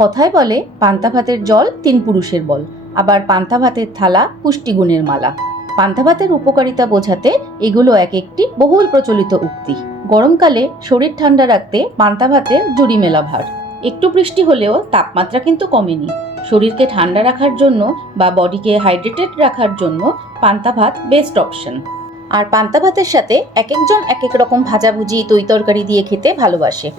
কথায় বলে পান্তা ভাতের জল 3 পুরুষের বল, আবার পান্তা ভাতের থালা পুষ্টিগুণের মালা। পান্তা ভাতের উপকারিতা বোঝাতে এগুলো এক একটি বহুল প্রচলিত উক্তি। গরমকালে শরীর ঠান্ডা রাখতে পান্তা ভাতের জুড়ি মেলা ভার। একটু বৃষ্টি হলেও তাপমাত্রা কিন্তু কমেনি। শরীরকে ঠান্ডা রাখার জন্য বা বডিকে হাইড্রেটেড রাখার জন্য পান্তা ভাত বেস্ট অপশন। আর পান্তা ভাতের সাথে এক একজন এক এক রকম ভাজাভুজি তরকারি দিয়ে খেতে ভালোবাসে।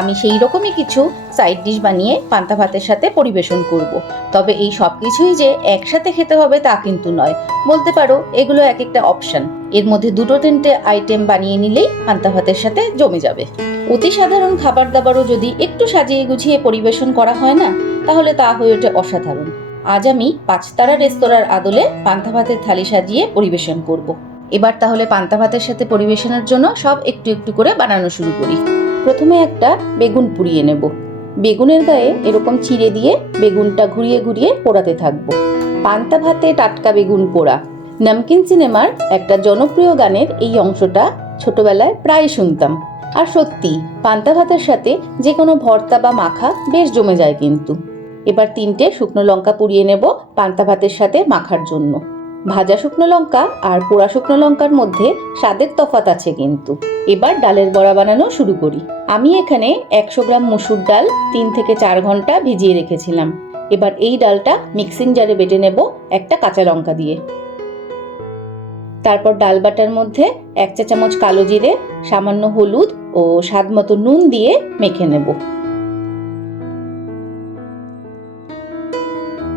আমি সেই রকমই কিছু সাইড ডিশ বানিয়ে পান্তা ভাতের সাথে পরিবেশন করব। তবে এই সব কিছুই যে একসাথে খেতে হবে তা কিন্তু নয়। বলতে পারো এগুলো এক একটা অপশন। এর মধ্যে 2-3টে আইটেম বানিয়ে নিলেই পান্তা ভাতের সাথে জমে যাবে। অতি সাধারণ খাবার দাবারও যদি একটু সাজিয়ে গুছিয়ে পরিবেশন করা হয় না, তাহলে তা হয়ে ওঠে অসাধারণ। আজ আমি 5 তারা রেস্তোরাঁর আদলে পান্তা ভাতের থালি সাজিয়ে পরিবেশন করব। এবার তাহলে পান্তা ভাতের সাথে পরিবেশনের জন্য সব একটু একটু করে বানানো শুরু করি। প্রথমে একটা বেগুন পুড়িয়ে নেব। বেগুনের গায়ে এরকম চিড়ে দিয়ে বেগুনটা ঘুরিয়ে ঘুরিয়ে পোড়াতে থাকবো। পান্তা ভাতে টাটকা বেগুন পোড়া নমকিন সিনেমার একটা জনপ্রিয় গানের এই অংশটা ছোটবেলায় প্রায় শুনতাম। আর সত্যি পান্তা ভাতের সাথে যে কোনো ভর্তা বা মাখা বেশ জমে যায় কিন্তু। এবার 3টে শুকনো লঙ্কা পুড়িয়ে নেব পান্তা ভাতের সাথে মাখার জন্য। ভাজা শুকনো লঙ্কা আর পোড়া শুকনো লঙ্কার মধ্যে স্বাদের তফাৎ আছে কিন্তু। এবার ডালের বড়া বানানো শুরু করি। আমি এখানে 100 গ্রাম মসুর ডাল 3 থেকে 4 ঘন্টা ভিজিয়ে রেখেছিলাম। এবার এই ডালটা মিক্সিং জারে বেটে নেব একটা কাঁচা লঙ্কা দিয়ে। তারপর ডাল বাটার মধ্যে 1 চা চামচ কালো জিরে, সামান্য হলুদ ও স্বাদ মতো নুন দিয়ে মেখে নেব।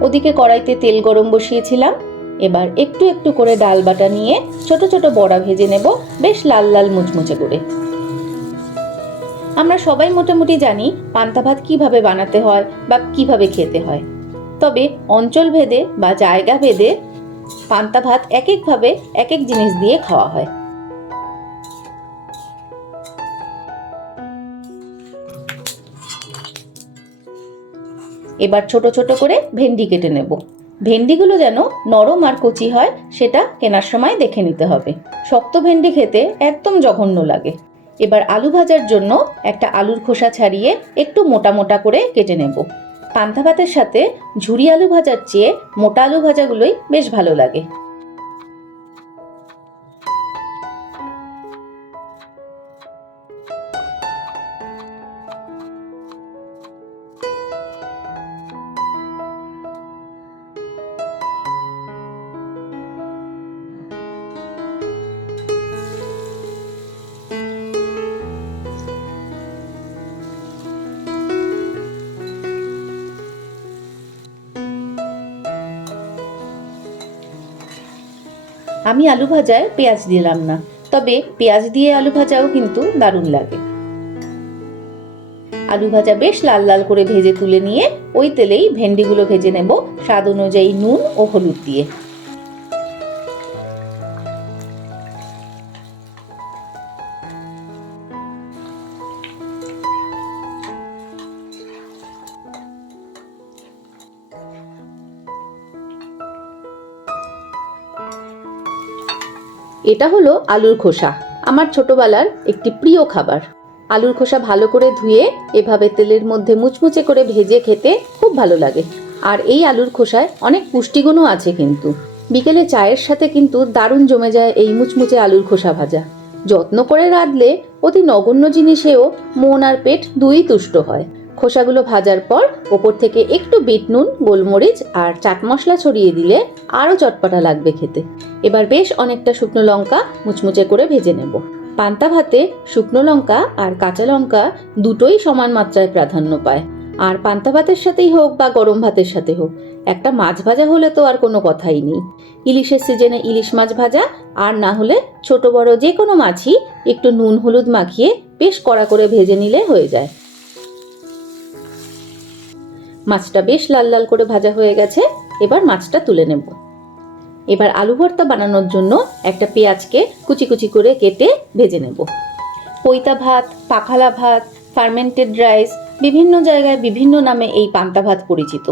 ওদিকে কড়াইতে তেল গরম বসিয়েছিলাম। এবার একটু একটু করে ডাল বাটা নিয়ে ছোট ছোট বড়া ভেজে নেব বেশ লাল লাল মুচমুচে করে। আমরা সবাই মোটামুটি জানি পান্তা ভাত কিভাবে বানাতে হয় বা কিভাবে খেতে হয়। তবে অঞ্চল ভেদে বা জায়গা ভেদে পান্তা ভাত এক একভাবে এক এক জিনিস দিয়ে খাওয়া হয়। এবার ছোট ছোট করে ভেন্ডি কেটে নেব। ভেন্ডিগুলো যেন নরম আর কচি হয় সেটা কেনার সময় দেখে নিতে হবে। শক্ত ভেন্ডি খেতে একদম জঘন্য লাগে। এবার আলু ভাজার জন্য একটা আলুর খোসা ছাড়িয়ে একটু মোটা মোটা করে কেটে নেব। পান্তা ভাতের সাথে ঝুরি আলু ভাজার চেয়ে মোটা আলু ভাজাগুলোই বেশ ভালো লাগে। আমি আলু ভাজায় পেঁয়াজ দিলাম না, তবে পেঁয়াজ দিয়ে আলু ভাজাও কিন্তু দারুণ লাগে। আলু ভাজা বেশ লাল লাল করে ভেজে তুলে নিয়ে ওই তেলেই ভেন্ডিগুলো ভেজে নেব স্বাদ অনুযায়ী নুন ও হলুদ দিয়ে। এটা হলো আলুর খোসা, আমার ছোটবেলার একটি প্রিয় খাবার। আলুর খোসা ভালো করে ধুয়ে এভাবে তেলের মধ্যে মুচমুচে করে ভেজে খেতে খুব ভালো লাগে। আর এই আলুর খোসায় অনেক পুষ্টিগুণও আছে কিন্তু। বিকেলে চায়ের সাথে কিন্তু দারুণ জমে যায় এই মুচমুচে আলুর খোসা ভাজা। যত্ন করে রাঁধলে অতি নগণ্য জিনিসেও মন আর পেট দুই তুষ্ট হয়। খোসাগুলো ভাজার পর ওপর থেকে একটু বিট নুন, গোলমরিচ আর চাট মশলা ছড়িয়ে দিলে আরও চটপটা লাগবে খেতে। এবার বেশ অনেকটা শুকনো লঙ্কা মুচমুচে করে ভেজে নেব। পান্তা ভাতে শুকনো লঙ্কা আর কাঁচা লঙ্কা দুটোই সমান মাত্রায় প্রাধান্য পায়। আর পান্তা ভাতের সাথেই হোক বা গরম ভাতের সাথে হোক, একটা মাছ ভাজা হলে তো আর কোনো কথাই নেই। ইলিশের সিজনে ইলিশ মাছ ভাজা, আর না হলে ছোট বড় যে কোনো মাছই একটু নুন হলুদ মাখিয়ে বেশ কড়া করে ভেজে নিলে হয়ে যায়। মাছটা বেশ লাল লাল করে ভাজা হয়ে গেছে। এবার মাছটা তুলে নেব। এবার আলু ভর্তা বানানোর জন্য একটা পেঁয়াজকে কুচি কুচি করে কেটে ভেজে নেব। পৈতা ভাত, পাখালা ভাত, ফার্মেন্টেড রাইস, বিভিন্ন জায়গায় বিভিন্ন নামে এই পান্তা ভাত পরিচিত।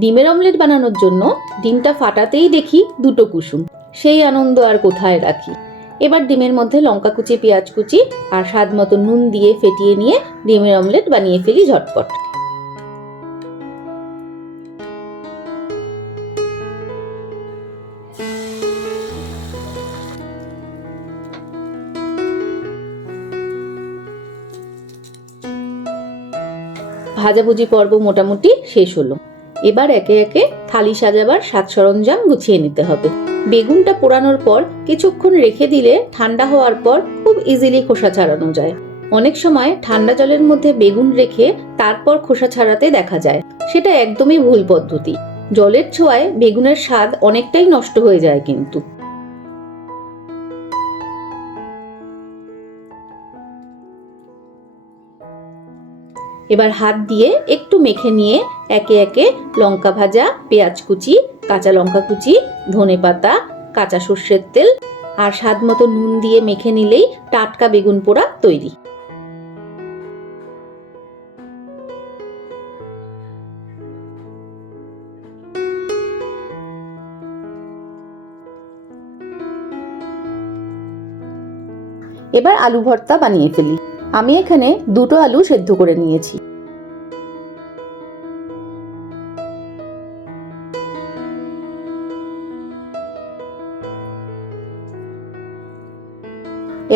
ডিমের অমলেট বানানোর জন্য ডিমটা ফাটাতেই দেখি 2টো কুসুম। সেই আনন্দ আর কোথায় রাখি। এবার ডিমের মধ্যে লঙ্কা কুচি, পেঁয়াজ কুচি আর স্বাদ মতো নুন দিয়ে ফেটিয়ে নিয়ে ডিমের অমলেট বানিয়ে ফেলি ঝটপট। ভাজাভুজি পর্ব মোটামুটি শেষ হলো। এবার একে একে থালি সাজাবার সাজ সরঞ্জাম গুছিয়ে নিতে হবে। বেগুনটা পোড়ানোর পর কিছুক্ষণ রেখে দিলে ঠান্ডা হওয়ার পর খুব ইজিলি খোসা ছাড়ানো যায়। অনেক সময় ঠান্ডা জলের মধ্যে বেগুন রেখে তারপর খোসা ছাড়াতে দেখা যায়, সেটা একদমই ভুল পদ্ধতি। জলের ছোঁয়ায় বেগুনের স্বাদ অনেকটাই নষ্ট হয়ে যায় কিন্তু। এবার হাত দিয়ে একটু মেখে নিয়ে একে একে লঙ্কা ভাজা, পেঁয়াজ কুচি, কাঁচা লঙ্কা কুচি, ধনেপাতা, কাঁচা সর্ষের তেল আর স্বাদ মতো নুন দিয়ে মেখে নিলেই টাটকা বেগুন পোড়া তৈরি। এবার আলু ভর্তা বানিয়ে ফেলি। আমি এখানে 2টো আলু সেদ্ধ করে নিয়েছি।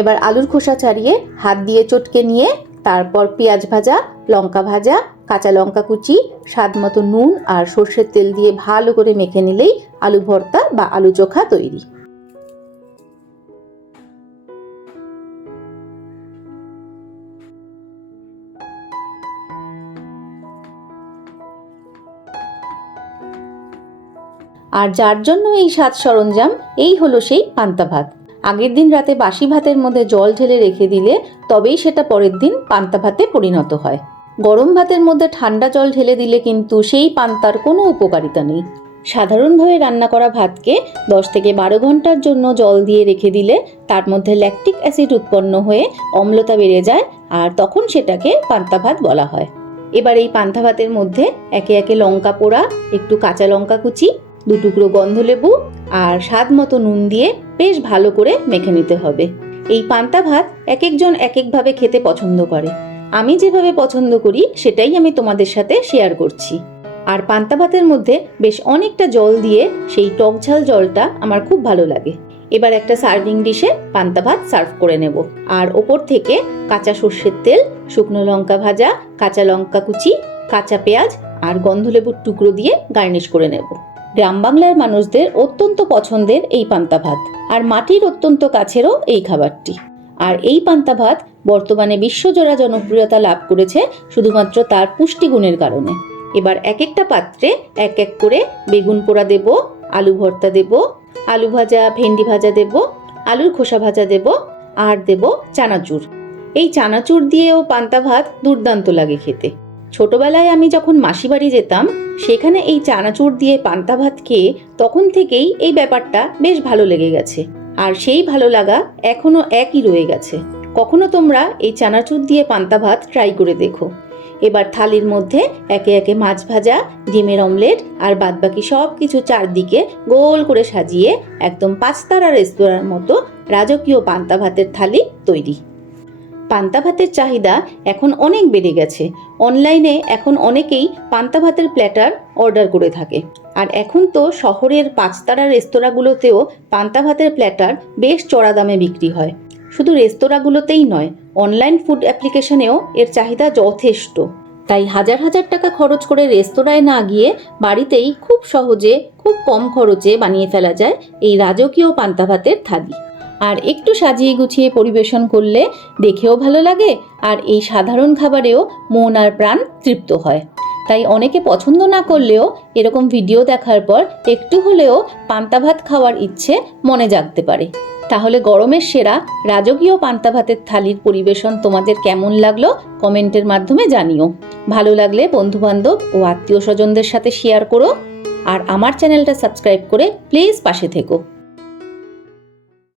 এবার আলুর খোসা ছাড়িয়ে হাত দিয়ে চটকে নিয়ে তারপর পেঁয়াজ ভাজা, লঙ্কা ভাজা, কাঁচা লঙ্কা কুচি, স্বাদ মতো নুন আর সর্ষের তেল দিয়ে ভালো করে মেখে নিলেই আলু ভর্তা বা আলু চোখা তৈরি। আর যার জন্য এই সাজ সরঞ্জাম, এই হলো সেই পান্তা ভাত। আগের দিন রাতে বাসি ভাতের মধ্যে জল ঢেলে রেখে দিলে তবেই সেটা পরের দিন পান্তা ভাতে পরিণত হয়। গরম ভাতের মধ্যে ঠান্ডা জল ঢেলে দিলে কিন্তু সেই পান্তার কোনো উপকারিতা নেই। সাধারণভাবে রান্না করা ভাতকে 10 থেকে 12 ঘন্টার জন্য জল দিয়ে রেখে দিলে তার মধ্যে ল্যাকটিক অ্যাসিড উৎপন্ন হয়ে অম্লতা বেড়ে যায়, আর তখন সেটাকে পান্তা ভাত বলা হয়। এবার এই পান্তা ভাতের মধ্যে একে একে লঙ্কা পোড়া, একটু কাঁচা লঙ্কা কুচি, 2 টুকরো গন্ধলেবু আর স্বাদ মতো নুন দিয়ে বেশ ভালো করে মেখে নিতে হবে। এই পান্তা ভাত এক একজন এক একভাবে খেতে পছন্দ করে। আমি যেভাবে পছন্দ করি সেটাই আমি তোমাদের সাথে শেয়ার করছি। আর পান্তা ভাতের মধ্যে বেশ অনেকটা জল দিয়ে সেই টক ঝাল জলটা আমার খুব ভালো লাগে। এবার একটা সার্ভিং ডিশে পান্তা ভাত সার্ভ করে নেব, আর ওপর থেকে কাঁচা সর্ষের তেল, শুকনো লঙ্কা ভাজা, কাঁচা লঙ্কা কুচি, কাঁচা পেঁয়াজ আর গন্ধলেবুর টুকরো দিয়ে গার্নিশ করে নেব। গ্রাম বাংলার মানুষদের অত্যন্ত পছন্দের এই পান্তা ভাত, আর মাটির অত্যন্ত কাছেরও এই খাবারটি। আর এই পান্তা ভাত বর্তমানে বিশ্বজোড়া জনপ্রিয়তা লাভ করেছে শুধুমাত্র তার পুষ্টিগুণের কারণে। এবার এক একটা পাত্রে এক এক করে বেগুন পোড়া দেব, আলু ভর্তা দেব, আলু ভাজা, ভেন্ডি ভাজা দেব, আলুর খোসা ভাজা দেব আর দেব চানাচুর। এই চানাচুর দিয়েও পান্তা ভাত দুর্দান্ত লাগে খেতে। ছোটবেলায় আমি যখন মাসি বাড়ি যেতাম, সেখানে এই চানাচুর দিয়ে পান্তা ভাত খেয়ে তখন থেকেই এই ব্যাপারটা বেশ ভালো লেগে গেছে, আর সেই ভালো লাগা এখনো একই রয়ে গেছে। কখনো তোমরা এই চানাচুর দিয়ে পান্তা ভাত ট্রাই করে দেখো। এবার থালির মধ্যে একে একে মাছ ভাজা, ডিমের অমলেট আর বাদবাকি সব কিছু চারদিকে গোল করে সাজিয়ে একদম 5 তারা রেস্তোরাঁর মতো রাজকীয় পান্তা ভাতের থালি তৈরি। পান্তা ভাতের চাহিদা এখন অনেক বেড়ে গেছে। অনলাইনে এখন অনেকেই পান্তা ভাতের প্ল্যাটার অর্ডার করে থাকে। আর এখন তো শহরের 5 তারা রেস্তোরাঁগুলোতেও পান্তা ভাতের প্ল্যাটার বেশ চড়া দামে বিক্রি হয়। শুধু রেস্তোরাঁগুলোতেই নয়, অনলাইন ফুড অ্যাপ্লিকেশনেও এর চাহিদা যথেষ্ট। তাই হাজার হাজার টাকা খরচ করে রেস্তোরাঁয় না গিয়ে বাড়িতেই খুব সহজে, খুব কম খরচে বানিয়ে ফেলা যায় এই রাজকীয় পান্তা ভাতের থালি। আর একটু সাজিয়ে গুছিয়ে পরিবেশন করলে দেখেও ভালো লাগে, আর এই সাধারণ খাবারেও মন আর প্রাণ তৃপ্ত হয়। তাই অনেকে পছন্দ না করলেও এরকম ভিডিও দেখার পর একটু হলেও পান্তা ভাত খাওয়ার ইচ্ছে মনে জাগতে পারে। তাহলে গরমের সেরা রাজকীয় পান্তা ভাতের থালির পরিবেশন তোমাদের কেমন লাগলো কমেন্টের মাধ্যমে জানিও। ভালো লাগলে বন্ধুবান্ধব ও আত্মীয় স্বজনদের সাথে শেয়ার করো, আর আমার চ্যানেলটা সাবস্ক্রাইব করে প্লিজ পাশে থেকো।